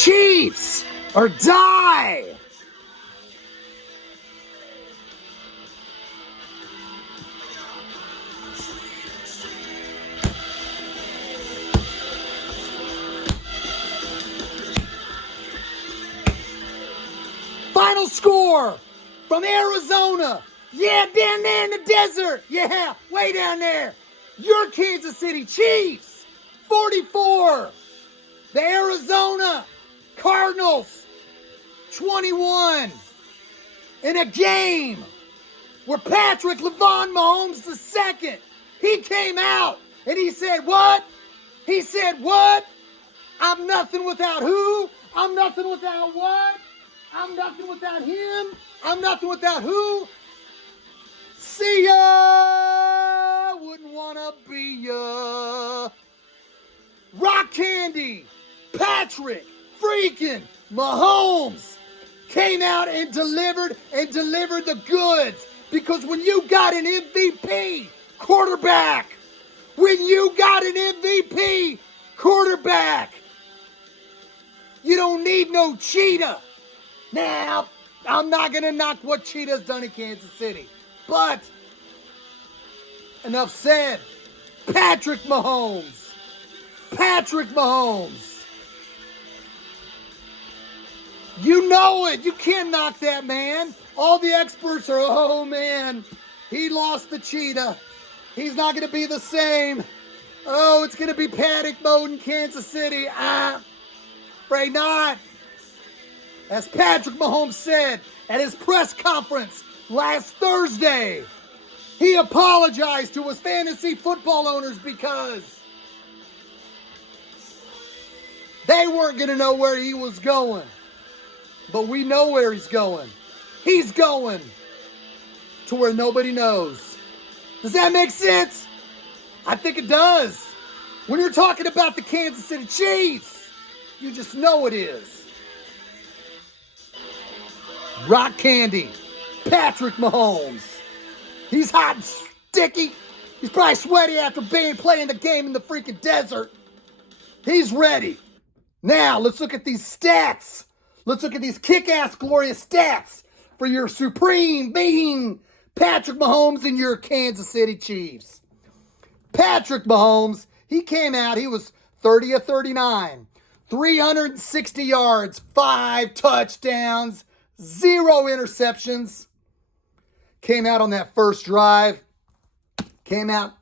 Chiefs or die! Final score from Arizona. Yeah, down there in the desert. Yeah, way down there. Your Kansas City Chiefs, 44. The Arizona Cardinals, 21. In a game where Patrick LeVon Mahomes II, he came out and he said what? He said what? I'm nothing without who? I'm nothing without what? I'm nothing without him. I'm nothing without who? See ya. Wouldn't wanna be ya. Rock Candy, Patrick freaking Mahomes came out and delivered the goods. Because when you got an MVP quarterback, you don't need no cheetah. Now, I'm not going to knock what Cheetah's done in Kansas City. But, enough said. Patrick Mahomes. You know it. You can't knock that man. All the experts are, oh man, he lost the cheetah. He's not going to be the same. Oh, it's going to be panic mode in Kansas City. Afraid not. As Patrick Mahomes said at his press conference last Thursday, he apologized to his fantasy football owners because they weren't going to know where he was going. But we know where he's going. He's going to where nobody knows. Does that make sense? I think it does. When you're talking about the Kansas City Chiefs, you just know it is. Rock Candy, Patrick Mahomes. He's hot and sticky. He's probably sweaty after playing the game in the freaking desert. He's ready. Now, let's look at these stats. Let's look at these kick-ass glorious stats for your supreme being Patrick Mahomes and your Kansas City Chiefs. Patrick Mahomes, he came out, he was 30 of 39, 360 yards, 5 touchdowns, 0 interceptions. Came out on that first drive. Came out,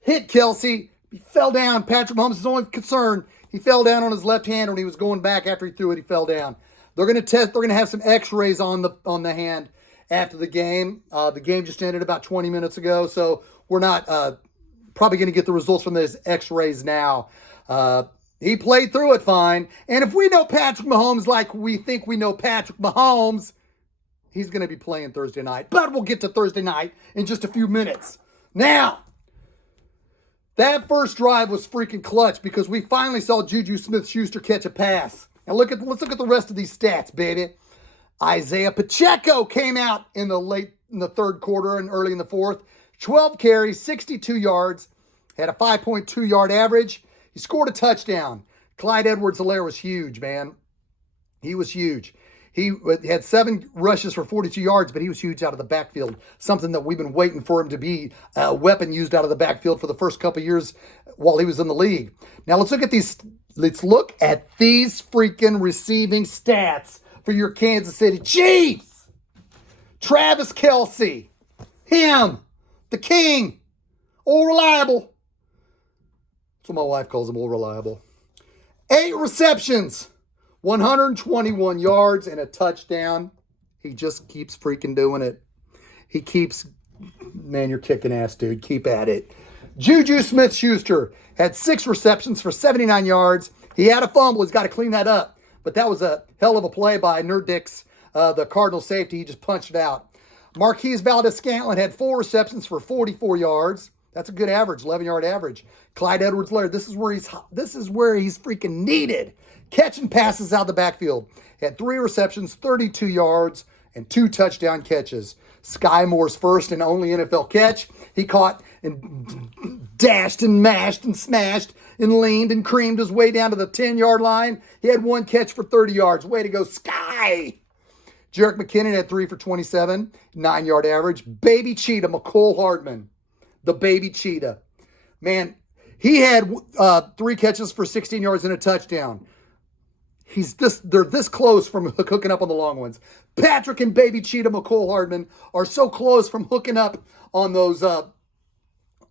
hit Kelsey. He fell down. Patrick Mahomes is only concerned. He fell down on his left hand when he was going back after he threw it. He fell down. They're going to have some x-rays on the hand after the game. The game just ended about 20 minutes ago, so we're not probably going to get the results from those x-rays now. He played through it fine. And if we know Patrick Mahomes like we think we know Patrick Mahomes, he's going to be playing Thursday night. But we'll get to Thursday night in just a few minutes. Now, that first drive was freaking clutch because we finally saw Juju Smith-Schuster catch a pass. Now let's look at the rest of these stats, baby. Isaiah Pacheco came out in the third quarter and early in the fourth. 12 carries, 62 yards, had a 5.2 yard average. He scored a touchdown. Clyde Edwards-Helaire was huge, man. He was huge. He had 7 rushes for 42 yards, but he was huge out of the backfield. Something that we've been waiting for him to be a weapon used out of the backfield for the first couple of years while he was in the league. Now let's look at these. Let's look at these freaking receiving stats for your Kansas City Chiefs. Travis Kelce, him, the king, all reliable. That's what my wife calls him, all reliable. 8 receptions, 121 yards, and a touchdown. He just keeps freaking doing it. He keeps, man, you're kicking ass, dude. Keep at it. Juju Smith-Schuster had 6 receptions for 79 yards. He had a fumble. He's got to clean that up. But that was a hell of a play by Nerdix, the Cardinal safety. He just punched it out. Marquise Valdez-Scantling had 4 receptions for 44 yards. That's a good average, 11-yard average. Clyde Edwards-Helaire, this is where he's freaking needed. Catching passes out of the backfield. Had 3 receptions, 32 yards, and 2 touchdown catches. Sky Moore's first and only NFL catch. He caught and dashed and mashed and smashed and leaned and creamed his way down to the 10-yard line. He had one catch for 30 yards. Way to go, Sky! Jerick McKinnon had 3 for 27, 9-yard average. Baby Cheetah, McCole Hardman, the baby Cheetah. Man, he had 3 catches for 16 yards and a touchdown. They're this close from hooking up on the long ones. Patrick and baby Cheetah McCole Hardman are so close from hooking up on those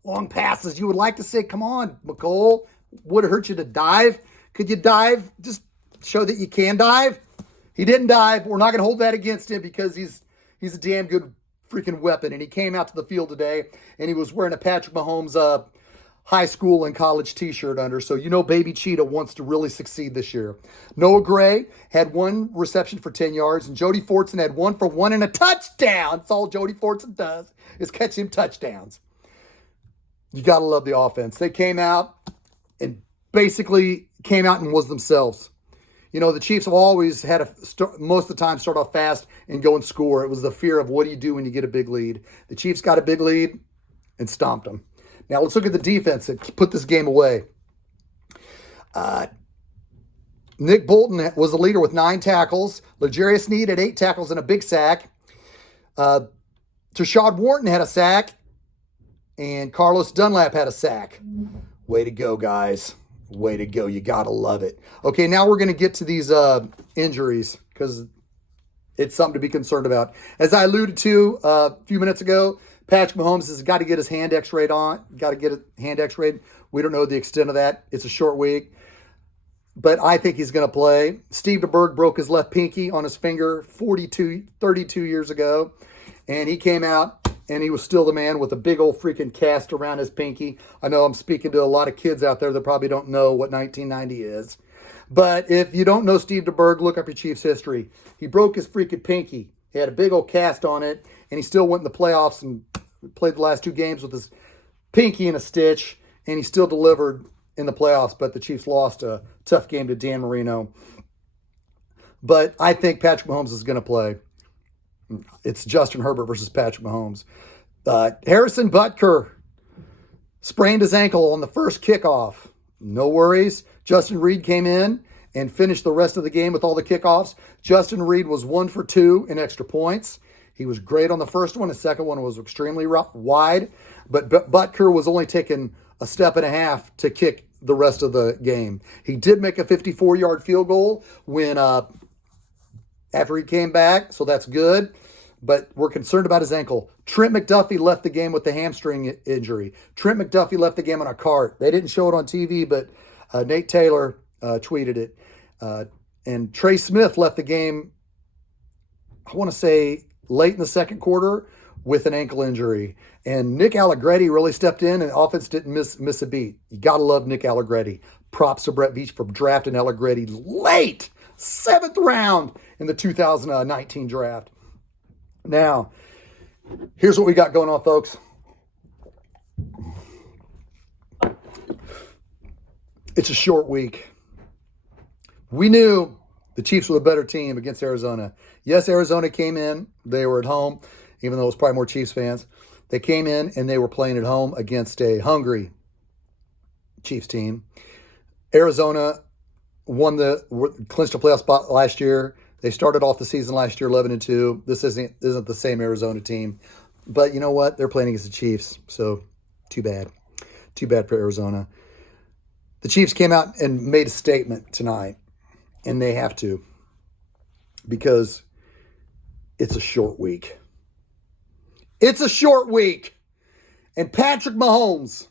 long passes. You would like to say, come on, McCole. Would it hurt you to dive? Could you dive? Just show that you can dive. He didn't dive. We're not going to hold that against him because he's a damn good freaking weapon. And he came out to the field today, and he was wearing a Patrick Mahomes high school and college t-shirt under. So you know baby Cheetah wants to really succeed this year. Noah Gray had 1 reception for 10 yards, and Jody Fortson had 1 for 1 and a touchdown. That's all Jody Fortson does is catch him touchdowns. You got to love the offense. They came out and basically came out and was themselves. You know, the Chiefs have always had most of the time start off fast and go and score. It was the fear of what do you do when you get a big lead. The Chiefs got a big lead and stomped them. Now let's look at the defense that put this game away. Nick Bolton was the leader with 9 tackles. L'Jarius Sneed had 8 tackles and a big sack. Tashad Wharton had a sack. And Carlos Dunlap had a sack. Way to go, guys. Way to go. You got to love it. Okay, now we're going to get to these injuries because it's something to be concerned about. As I alluded to a few minutes ago, Patrick Mahomes has got to get his hand x-rayed on. Got to get a hand x-rayed. We don't know the extent of that. It's a short week. But I think he's going to play. Steve DeBerg broke his left pinky on his finger 32 years ago. And he came out and he was still the man with a big old freaking cast around his pinky. I know I'm speaking to a lot of kids out there that probably don't know what 1990 is. But if you don't know Steve DeBerg, look up your Chiefs history. He broke his freaking pinky. He had a big old cast on it, and he still went in the playoffs and played the last 2 games with his pinky in a stitch, and he still delivered in the playoffs, but the Chiefs lost a tough game to Dan Marino. But I think Patrick Mahomes is going to play. It's Justin Herbert versus Patrick Mahomes. Harrison Butker sprained his ankle on the first kickoff. No worries. Justin Reed came in and finished the rest of the game with all the kickoffs. Justin Reed was 1 for 2 in extra points. He was great on the first one. The second one was extremely wide. But Butker was only taking a step and a half to kick the rest of the game. He did make a 54-yard field goal when after he came back, so that's good. But we're concerned about his ankle. Trent McDuffie left the game with the hamstring injury. Trent McDuffie left the game on a cart. They didn't show it on TV, but Nate Taylor tweeted it. And Trey Smith left the game, I want to say, late in the second quarter with an ankle injury. And Nick Allegretti really stepped in, and the offense didn't miss a beat. You got to love Nick Allegretti. Props to Brett Veach for drafting Allegretti late, 7th round in the 2019 draft. Now, here's what we got going on, folks. It's a short week. We knew the Chiefs were the better team against Arizona. Yes, Arizona came in. They were at home, even though it was probably more Chiefs fans. They came in and they were playing at home against a hungry Chiefs team. Arizona clinched a playoff spot last year. They started off the season last year 11-2. This isn't the same Arizona team. But you know what? They're playing against the Chiefs, so too bad. Too bad for Arizona. The Chiefs came out and made a statement tonight, and they have to because it's a short week. It's a short week. And Patrick Mahomes,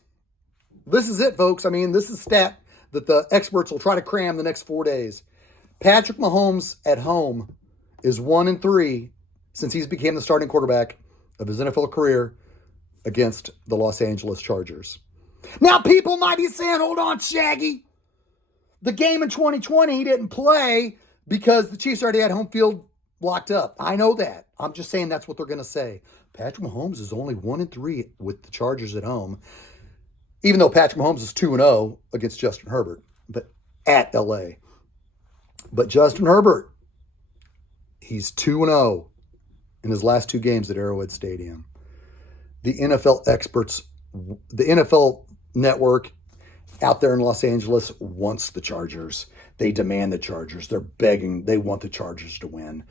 this is it, folks. I mean, this is a stat that the experts will try to cram the next 4 days. Patrick Mahomes at home is 1-3 since he's became the starting quarterback of his NFL career against the Los Angeles Chargers. Now, people might be saying, hold on, Shaggy. The game in 2020, he didn't play because the Chiefs already had home field locked up. I know that. I'm just saying that's what they're going to say. Patrick Mahomes is only 1-3 with the Chargers at home, even though Patrick Mahomes is 2-0 against Justin Herbert, but at LA. But Justin Herbert, he's 2-0 in his last 2 games at Arrowhead Stadium. The NFL experts, the NFL network out there in Los Angeles wants the Chargers. They demand the Chargers. They're begging. They want the Chargers to win.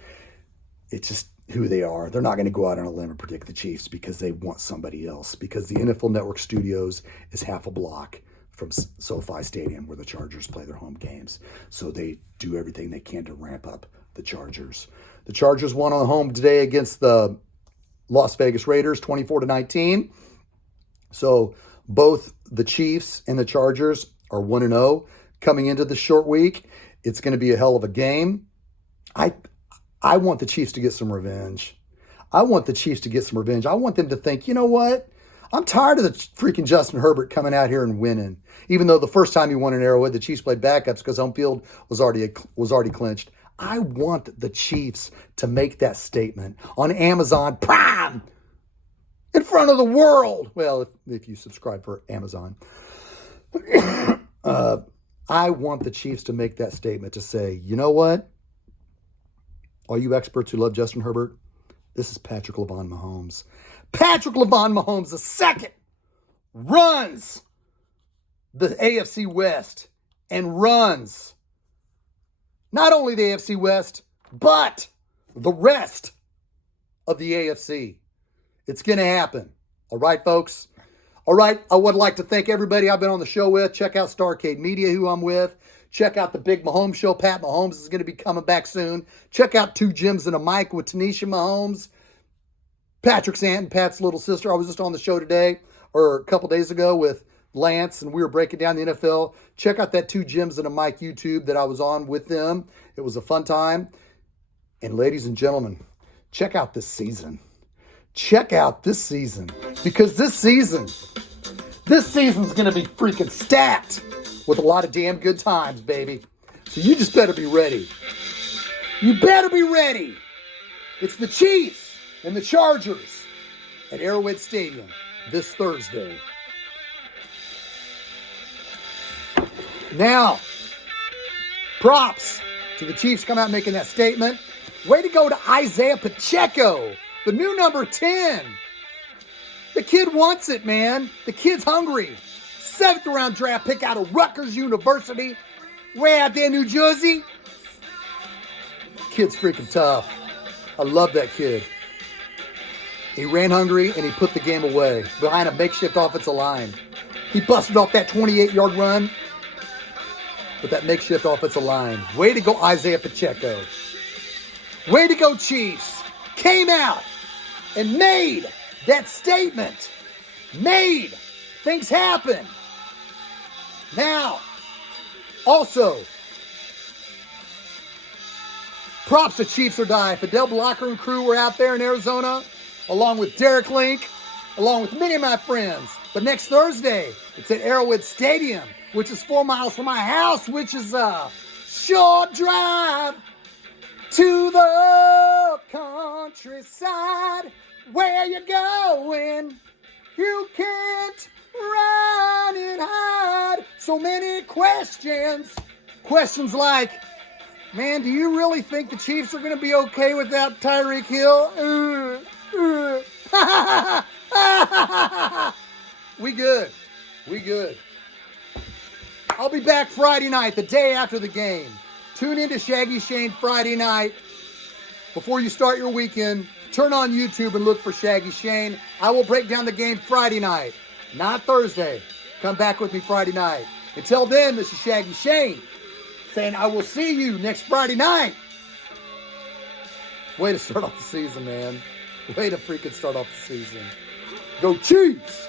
It's just who they are. They're not going to go out on a limb and predict the Chiefs because they want somebody else. Because the NFL Network Studios is half a block from SoFi Stadium where the Chargers play their home games. So they do everything they can to ramp up the Chargers. The Chargers won on home today against the Las Vegas Raiders, 24-19. So both the Chiefs and the Chargers are 1-0 coming into the short week. It's going to be a hell of a game. I want the Chiefs to get some revenge. I want the Chiefs to get some revenge. I want them to think, you know what? I'm tired of the freaking Justin Herbert coming out here and winning. Even though the first time he won in Arrowhead, the Chiefs played backups because home field was already clinched. I want the Chiefs to make that statement on Amazon Prime in front of the world. Well, if you subscribe for Amazon. I want the Chiefs to make that statement to say, you know what? All you experts who love Justin Herbert, this is Patrick LaVon Mahomes. Patrick LaVon Mahomes II runs the AFC West and runs not only the AFC West, but the rest of the AFC. It's going to happen. All right, folks? All right, I would like to thank everybody I've been on the show with. Check out Starcade Media, who I'm with. Check out the Big Mahomes Show. Pat Mahomes is going to be coming back soon. Check out Two Gyms and a Mic with Tanisha Mahomes. Patrick's aunt and Pat's little sister. I was just on the show today, or a couple days ago, with Lance, and we were breaking down the NFL. Check out that Two Gyms and a Mic YouTube that I was on with them. It was a fun time. And ladies and gentlemen, check out this season. Check out this season. Because this season's going to be freaking stacked with a lot of damn good times, baby. So you just better be ready. You better be ready. It's the Chiefs and the Chargers at Arrowhead Stadium this Thursday. Now, props to the Chiefs come out making that statement. Way to go to Isaiah Pacheco, the new number 10. The kid wants it, man. The kid's hungry. 7th round draft pick out of Rutgers University, way out there in New Jersey. Kid's freaking tough. I love that kid. He ran hungry and he put the game away behind a makeshift offensive line. He busted off that 28-yard run with that makeshift offensive line. Way to go, Isaiah Pacheco. Way to go, Chiefs. Came out and made that statement. Made things happen. Now, also, props to Chiefs or Die. Fidel Blocker and crew were out there in Arizona, along with Derek Link, along with many of my friends. But next Thursday, it's at Arrowhead Stadium, which is 4 miles from my house, which is a short drive to the countryside. Where you going? You can't run and hide. So many questions. Questions like, man, do you really think the Chiefs are going to be okay without Tyreek Hill? We good. We good. I'll be back Friday night, the day after the game. Tune into Shaggyshane Friday night. Before you start your weekend, turn on YouTube and look for Shaggyshane. I will break down the game Friday night, not Thursday. Come back with me Friday night. Until then, this is Shaggyshane saying I will see you next Friday night. Way to start off the season, man. Way to freaking start off the season. Go Chiefs!